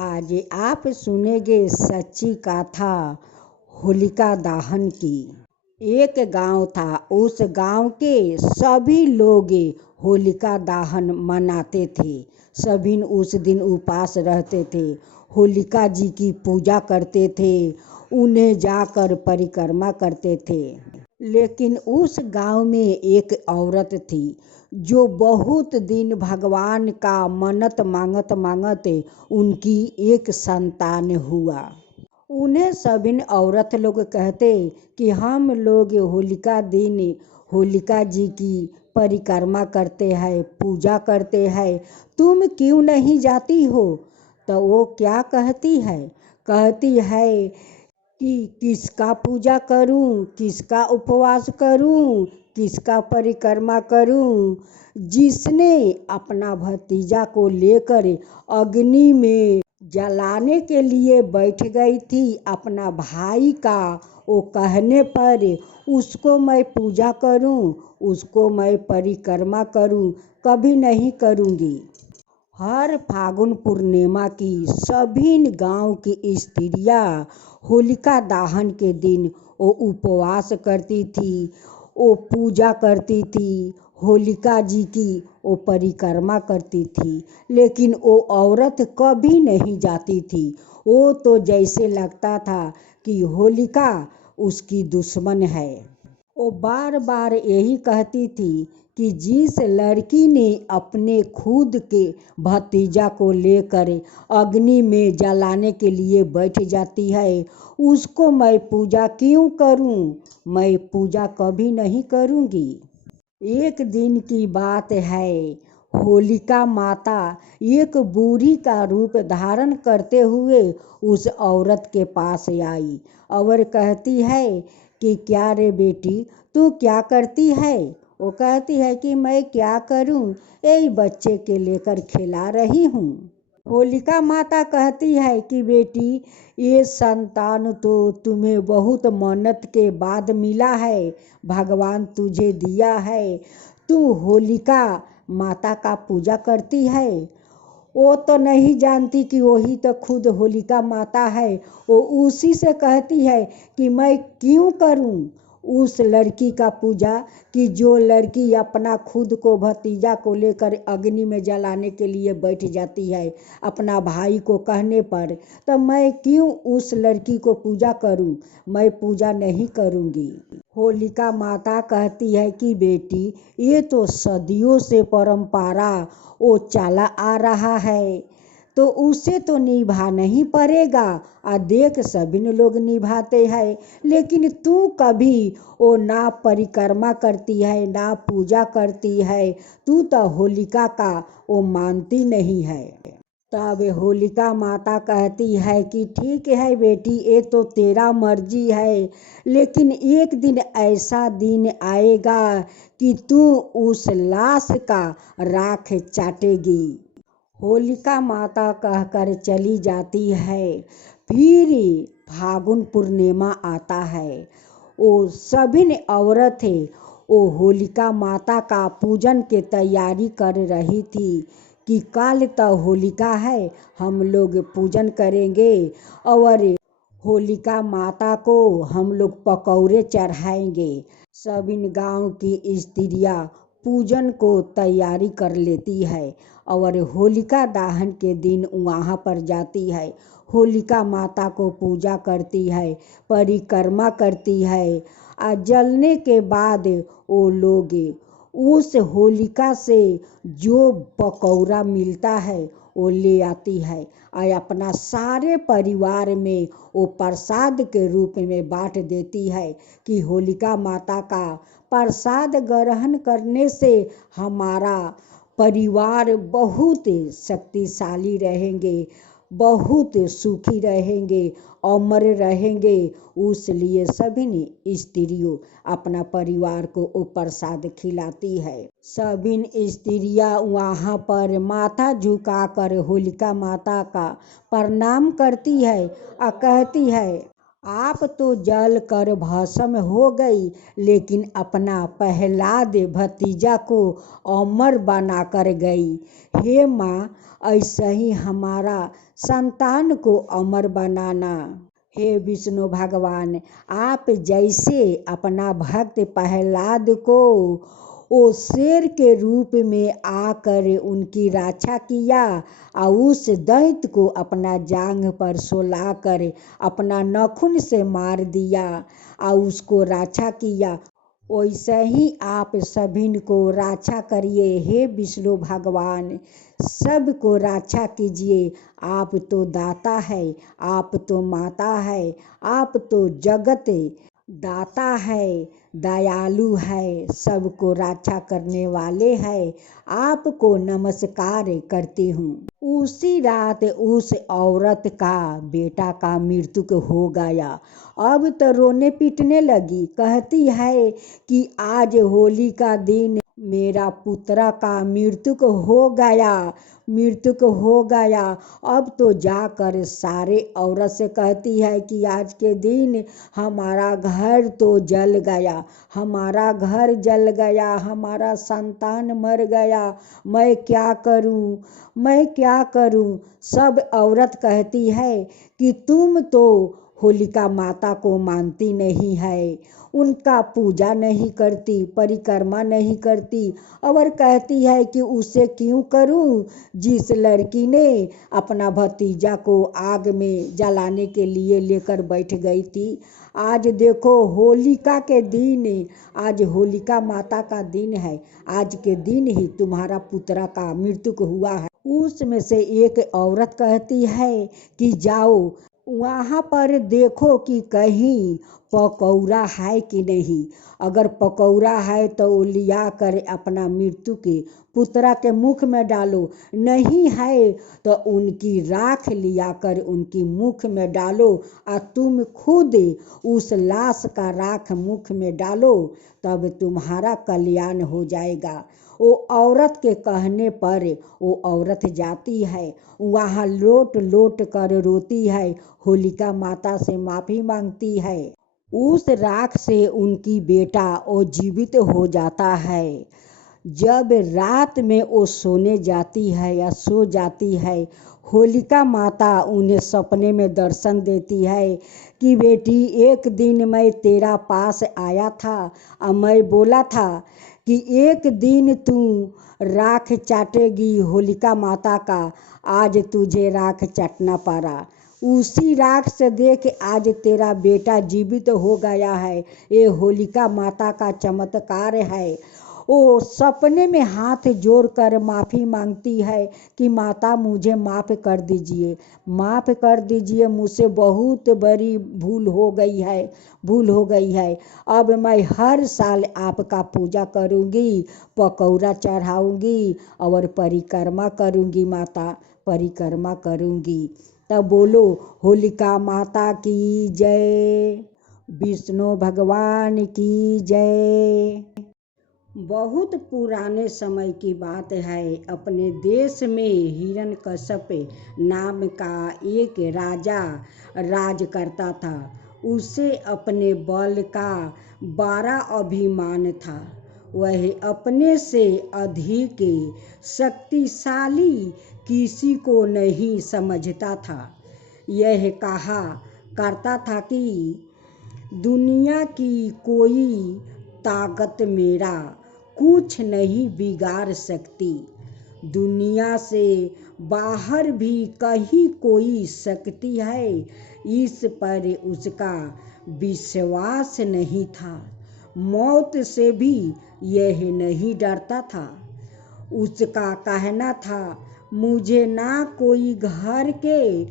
आज आप सुनेंगे सच्ची कथा होलिका दहन की। एक गांव था, उस गांव के सभी लोग होलिका दहन मनाते थे। सभी उस दिन उपवास रहते थे, होलिका जी की पूजा करते थे, उन्हें जाकर परिक्रमा करते थे। लेकिन उस गांव में एक औरत थी जो बहुत दिन भगवान का मन्नत मांगत मांगत उनकी एक संतान हुआ। उन्हें सभी औरत लोग कहते कि हम लोग होलिका दिन होलिका जी की परिक्रमा करते हैं, पूजा करते हैं, तुम क्यों नहीं जाती हो? तो वो क्या कहती है कि किसका पूजा करूं, किसका उपवास करूं, किसका परिक्रमा करूं? जिसने अपना भतीजा को लेकर अग्नि में जलाने के लिए बैठ गई थी अपना भाई का, वो कहने पर उसको मैं पूजा करूं, उसको मैं परिक्रमा करूं, कभी नहीं करूंगी। हर फागुन पूर्णिमा की सभी गांव की स्त्रियां होलिका दहन के दिन वो उपवास करती थी, वो पूजा करती थी, होलिका जी की वो परिक्रमा करती थी। लेकिन वो औरत कभी नहीं जाती थी। वो तो जैसे लगता था कि होलिका उसकी दुश्मन है। वो बार बार यही कहती थी कि जिस लड़की ने अपने खुद के भतीजा को लेकर अग्नि में जलाने के लिए बैठ जाती है, उसको मैं पूजा क्यों करूं? मैं पूजा कभी नहीं करूंगी। एक दिन की बात है, होलिका माता एक बूढ़ी का रूप धारण करते हुए उस औरत के पास आई और कहती है कि क्या रे बेटी, तू क्या करती है? वो कहती है कि मैं क्या करूं, यही बच्चे के लेकर खिला रही हूँ। होलिका माता कहती है कि बेटी, ये संतान तो तुम्हें बहुत मेहनत के बाद मिला है, भगवान तुझे दिया है, तू होलिका माता का पूजा करती है। वो तो नहीं जानती कि वही तो खुद होलिका माता है। वो उसी से कहती है कि मैं क्यों करूं उस लड़की का पूजा, कि जो लड़की अपना खुद को भतीजा को लेकर अग्नि में जलाने के लिए बैठ जाती है अपना भाई को कहने पर, तो मैं क्यों उस लड़की को पूजा करूं? मैं पूजा नहीं करूंगी। होलिका माता कहती है कि बेटी, ये तो सदियों से परंपरा वो चला आ रहा है, तो उसे तो निभाना ही पड़ेगा। और देख सभी लोग निभाते हैं, लेकिन तू कभी वो ना परिक्रमा करती है ना पूजा करती है, तू तो होलिका का वो मानती नहीं है। तब होलिका माता कहती है कि ठीक है बेटी, ये तो तेरा मर्जी है, लेकिन एक दिन ऐसा दिन आएगा कि तू उस लाश का राख चाटेगी। होलिका माता कहकर चली जाती है। फिर फागुन पूर्णिमा आता है। वो सभी औरतें वो होलिका माता का पूजन के तैयारी कर रही थी कि कल तो होलिका है, हम लोग पूजन करेंगे और होलिका माता को हम लोग पकौड़े चढ़ाएंगे। सभी गांव की स्त्रियां पूजन को तैयारी कर लेती है और होलिका दहन के दिन वहाँ पर जाती है, होलिका माता को पूजा करती है, परिक्रमा करती है। और जलने के बाद वो लोग उस होलिका से जो पकौड़ा मिलता है वो ले आती है और अपना सारे परिवार में वो प्रसाद के रूप में बांट देती है कि होलिका माता का प्रसाद ग्रहण करने से हमारा परिवार बहुत शक्तिशाली रहेंगे, बहुत सुखी रहेंगे, अमर रहेंगे। उसलिए सभी स्त्रियों अपना परिवार को वो प्रसाद खिलाती है। सभी स्त्रियां वहाँ पर माथा झुकाकर होलिका माता का प्रणाम करती है और कहती है, आप तो जल कर भस्म हो गई, लेकिन अपना प्रहलाद भतीजा को अमर बना कर गई। हे माँ, ऐसे ही हमारा संतान को अमर बनाना। हे विष्णु भगवान, आप जैसे अपना भक्त प्रहलाद को वो शेर के रूप में आकर उनकी रक्षा किया और उस दैत्य को अपना जांघ पर सुलाकर अपना नाखून से मार दिया और उसको रक्षा किया, वैसे ही आप सभी को रक्षा करिए। हे विष्णु भगवान, सबको रक्षा कीजिए। आप तो दाता है, आप तो माता है, आप तो जगत दाता है, दयालु है, सबको रक्षा करने वाले हैं। आपको नमस्कार करती हूँ। उसी रात उस औरत का बेटा का मृत्यु हो गया। अब तो रोने पीटने लगी, कहती है कि आज होली का दिन मेरा पुत्र का मृत्यु हो गया। अब तो जाकर सारे औरत से कहती है कि आज के दिन हमारा घर तो जल गया, हमारा घर जल गया, हमारा संतान मर गया, मैं क्या करूं। सब औरत कहती है कि तुम तो होलिका माता को मानती नहीं है, उनका पूजा नहीं करती, परिक्रमा नहीं करती, और कहती है कि उसे क्यों करूं जिस लड़की ने अपना भतीजा को आग में जलाने के लिए लेकर बैठ गई थी। आज देखो होलिका के दिन, आज होलिका माता का दिन है, आज के दिन ही तुम्हारा पुत्र का मृत्यु हुआ है। उसमें से एक औरत कहती है कि जाओ वहाँ पर देखो कि कहीं पकौड़ा है कि नहीं, अगर पकौड़ा है तो लिया कर अपना मृत्यु के पुत्रा के मुख में डालो, नहीं है तो उनकी राख लिया कर उनकी मुख में डालो और तुम खुद उस लाश का राख मुख में डालो, तब तुम्हारा कल्याण हो जाएगा। वो औरत के कहने पर वो औरत जाती है, वहाँ लोट लोट कर रोती है, होलिका माता से माफ़ी मांगती है। उस राख से उनकी बेटा वो जीवित हो जाता है। जब रात में वो सोने जाती है या सो जाती है, होलिका माता उन्हें सपने में दर्शन देती है कि बेटी, एक दिन मैं तेरा पास आया था और मैं बोला था कि एक दिन तू राख चाटेगी होलिका माता का, आज तुझे राख चाटना पड़ा। उसी राख से देख आज तेरा बेटा जीवित हो गया है, ये होलिका माता का चमत्कार है। वो सपने में हाथ जोड़कर माफ़ी मांगती है कि माता मुझे माफ़ कर दीजिए, मुझसे बहुत बड़ी भूल हो गई है। अब मैं हर साल आपका पूजा करूँगी, पकौड़ा चढ़ाऊँगी और परिक्रमा करूँगी, माता परिक्रमा करूँगी। तब बोलो होलिका माता की जय, विष्णु भगवान की जय। बहुत पुराने समय की बात है। अपने देश में हिरण्यकश्यप नाम का एक राजा राज करता था। उसे अपने बल का बड़ा अभिमान था। वह अपने से अधिक शक्तिशाली किसी को नहीं समझता था। यह कहा करता था कि दुनिया की कोई ताकत मेरा कुछ नहीं बिगाड़ सकती। दुनिया से बाहर भी कहीं कोई शक्ति है, इस पर उसका विश्वास नहीं था। मौत से भी यह नहीं डरता था। उसका कहना था, मुझे ना कोई घर के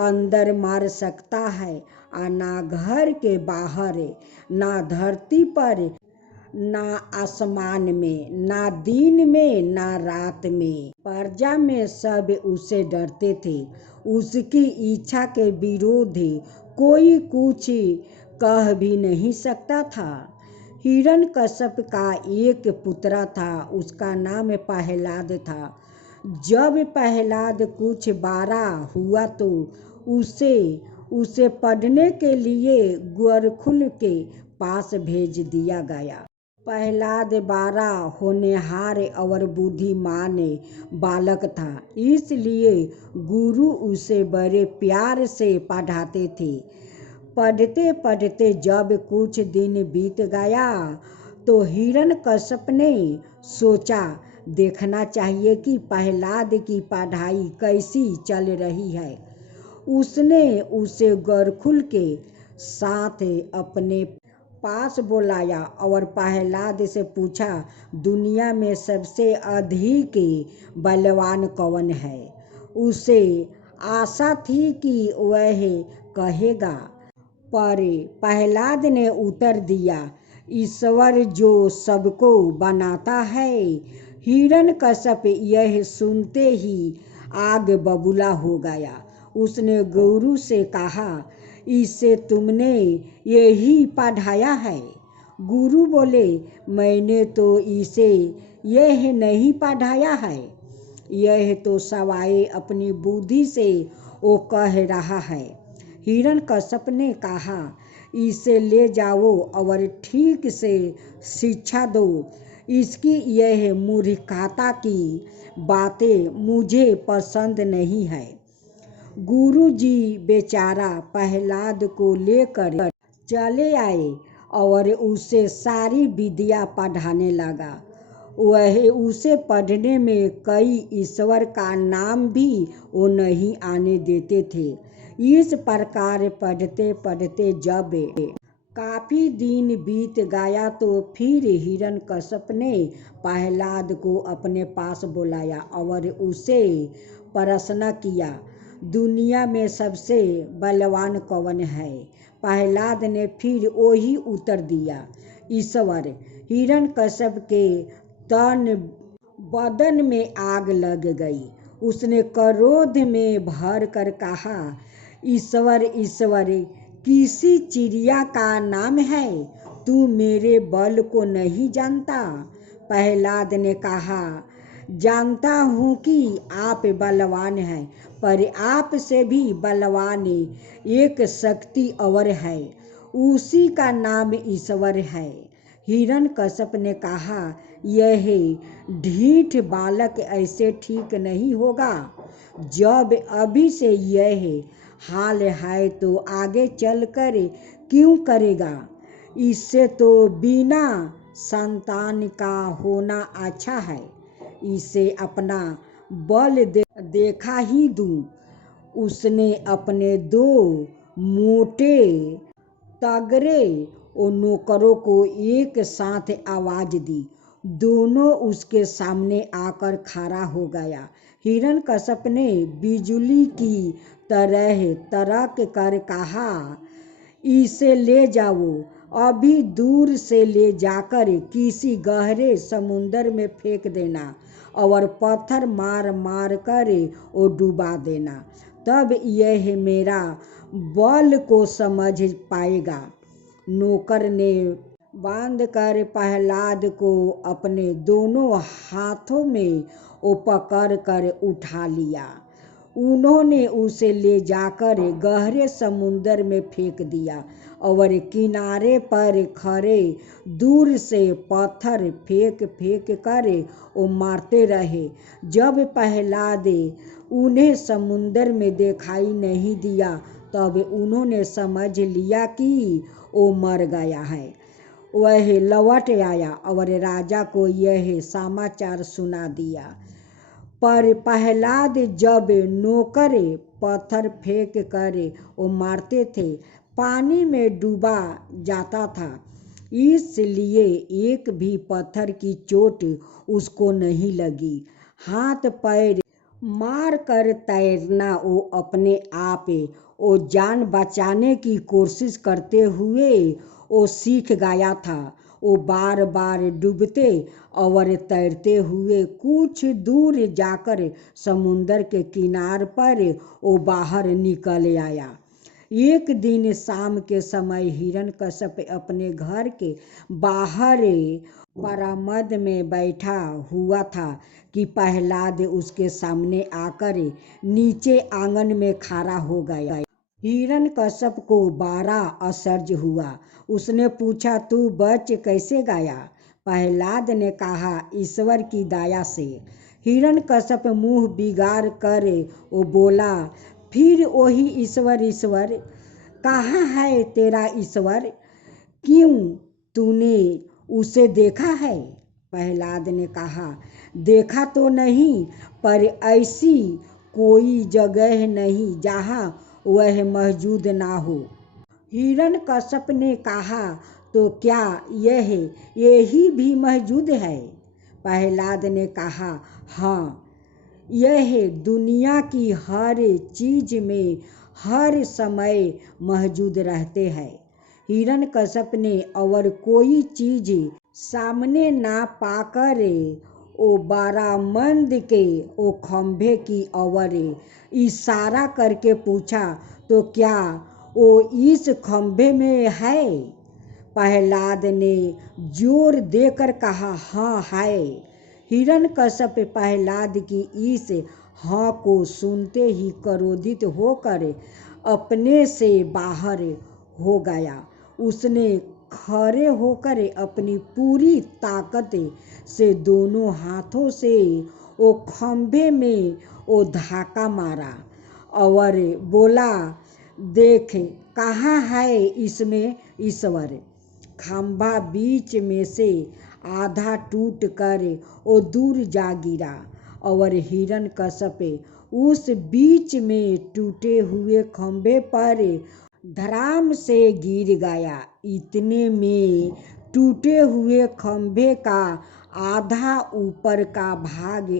अंदर मार सकता है और ना घर के बाहर, ना धरती पर, ना आसमान में, ना दिन में, ना रात में। प्रजा में सब उससे डरते थे। उसकी इच्छा के विरोध कोई कुछ कह भी नहीं सकता था। हिरण्यकश्यप का एक पुत्र था, उसका नाम प्रहलाद था। जब प्रहलाद कुछ बड़ा हुआ तो उसे उसे पढ़ने के लिए गोरखुल के पास भेज दिया गया। प्रहलाद 12 होनहार और बुद्धिमान बालक था, इसलिए गुरु उसे बड़े प्यार से पढ़ाते थे। पढ़ते पढ़ते जब कुछ दिन बीत गया तो हिरण्यकश्यप ने सोचा देखना चाहिए कि प्रहलाद की पढ़ाई कैसी चल रही है। उसने उसे गोरखुल के साथ अपने पास बुलाया और प्रहलाद से पूछा, दुनिया में सबसे अधिक बलवान कौन है? उसे आशा थी कि वह कहेगा, पर प्रहलाद ने उत्तर दिया, ईश्वर जो सबको बनाता है। हिरण्यकश्यप यह सुनते ही आग बबूला हो गया। उसने गुरु से कहा, इसे तुमने यही पढ़ाया है? गुरु बोले, मैंने तो इसे यह नहीं पढ़ाया है, यह तो सवाए अपनी बुद्धि से वो कह रहा है। हिरण्यकश्यप ने कहा, इसे ले जाओ और ठीक से शिक्षा दो। इसकी यह मूर्खता की बातें मुझे पसंद नहीं है। गुरु जी बेचारा प्रहलाद को लेकर चले आए और उसे सारी विद्या पढ़ाने लगा। वह उसे पढ़ने में कई ईश्वर का नाम भी वो नहीं आने देते थे। इस प्रकार पढ़ते पढ़ते जब काफी दिन बीत गया तो फिर हिरण्यकश्यप ने प्रहलाद को अपने पास बुलाया और उसे प्रश्न किया, दुनिया में सबसे बलवान कौन है? प्रहलाद ने फिर वही उत्तर दिया, ईश्वर। हिरण्यकश्यप के तन बदन में आग लग गई। उसने क्रोध में भर कर कहा, ईश्वर ईश्वर किसी चिड़िया का नाम है? तू मेरे बल को नहीं जानता? प्रहलाद ने कहा, जानता हूँ कि आप बलवान हैं, पर आप से भी बलवान एक शक्ति और है, उसी का नाम ईश्वर है। हिरण्यकश्यप ने कहा, यह ढीठ बालक ऐसे ठीक नहीं होगा। जब अभी से यह हाल है तो आगे चलकर क्यों करेगा? इससे तो बिना संतान का होना अच्छा है। इसे अपना बल देखा ही दूं। उसने अपने 2 मोटे तगड़े और नौकरों को एक साथ आवाज दी। दोनों उसके सामने आकर खड़ा हो गया। हिरण्यकश्यप ने बिजली की तरह तड़क कर कहा, इसे ले जाओ, अभी दूर से ले जाकर किसी गहरे समुद्र में फेंक देना और पत्थर मार मार कर वो डुबा देना, तब यह मेरा बल को समझ पाएगा। नौकर ने बांध कर प्रहलाद को अपने दोनों हाथों में वो पकड़ कर उठा लिया। उन्होंने उसे ले जाकर गहरे समुद्र में फेंक दिया और किनारे पर खड़े दूर से पत्थर फेंक फेंक कर वो मारते रहे। जब प्रहलाद उन्हें समुद्र में दिखाई नहीं दिया तब उन्होंने समझ लिया कि वो मर गया है। वह लौट आया और राजा को यह समाचार सुना दिया। पर प्रहलाद जब नौकर पत्थर फेंक कर वो मारते थे, पानी में डूबा जाता था, इसलिए एक भी पत्थर की चोट उसको नहीं लगी। हाथ पैर मार कर तैरना वो अपने आप वो जान बचाने की कोशिश करते हुए वो सीख गया था। वो बार बार डूबते और तैरते हुए कुछ दूर जाकर समुद्र के किनारे पर वो बाहर निकल आया। एक दिन शाम के समय हिरण्यकश्यप अपने घर के बाहर बरामद में बैठा हुआ था कि प्रहलाद उसके सामने आकर नीचे आंगन में खड़ा हो गया। हिरण्यकश्यप को बड़ा आश्चर्य हुआ। उसने पूछा, तू बच कैसे गया? प्रहलाद ने कहा, ईश्वर की दया से। हिरण्यकश्यप मुंह बिगाड़ कर वो बोला, फिर वही ईश्वर ईश्वर, कहाँ है तेरा ईश्वर? क्यों, तूने उसे देखा है? प्रहलाद ने कहा, देखा तो नहीं, पर ऐसी कोई जगह नहीं जहाँ वह मौजूद ना हो। हिरण्यकश्यप ने कहा, तो क्या यही भी मौजूद है? प्रहलाद ने कहा, हाँ, यह दुनिया की हर चीज में हर समय मौजूद रहते हैं। हिरण्यकश्यप ने और कोई चीज सामने ना पाकर ओ बारामंद के ओ खंभे की ओर इशारा करके पूछा, तो क्या वो इस खंभे में है? प्रहलाद ने जोर देकर कहा, हाँ है। हिरण्यकश्यप प्रहलाद की इस हाँ को सुनते ही क्रोधित होकर अपने से बाहर हो गया। उसने खड़े होकर अपनी पूरी ताकत से दोनों हाथों से वो खंभे में वो धक्का मारा और बोला, देख कहाँ है इसमें ईश्वर? खंभा बीच में से आधा टूट कर वो दूर जा गिरा और हिरण्यकश्यप उस बीच में टूटे हुए खंभे पर धड़ाम से गिर गया। इतने में टूटे हुए खंभे का आधा ऊपर का भाग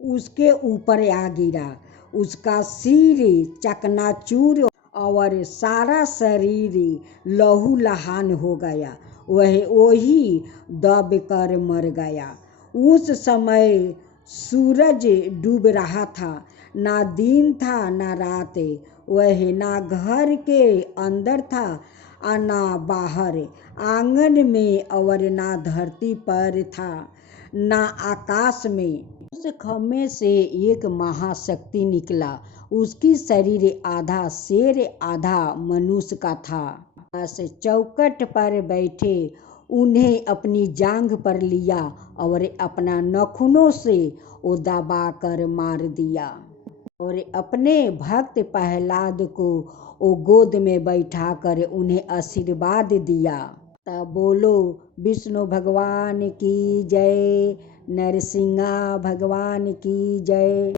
उसके ऊपर आ गिरा। उसका सिर चकनाचूर और सारा शरीर लहूलुहान हो गया। वह वही दब कर मर गया। उस समय सूरज डूब रहा था। ना दिन था ना रात। वह ना घर के अंदर था और ना बाहर, आंगन में और ना धरती पर था, ना आकाश में। उस खम्भे से एक महाशक्ति निकला। उसकी शरीर आधा शेर आधा मनुष्य का था। बस चौखट पर बैठे उन्हें अपनी जांघ पर लिया और अपना नाखूनों से वो दबा कर मार दिया और अपने भक्त प्रहलाद को वो गोद में बैठा कर उन्हें आशीर्वाद दिया। तब बोलो, विष्णु भगवान की जय, नरसिंह भगवान की जय।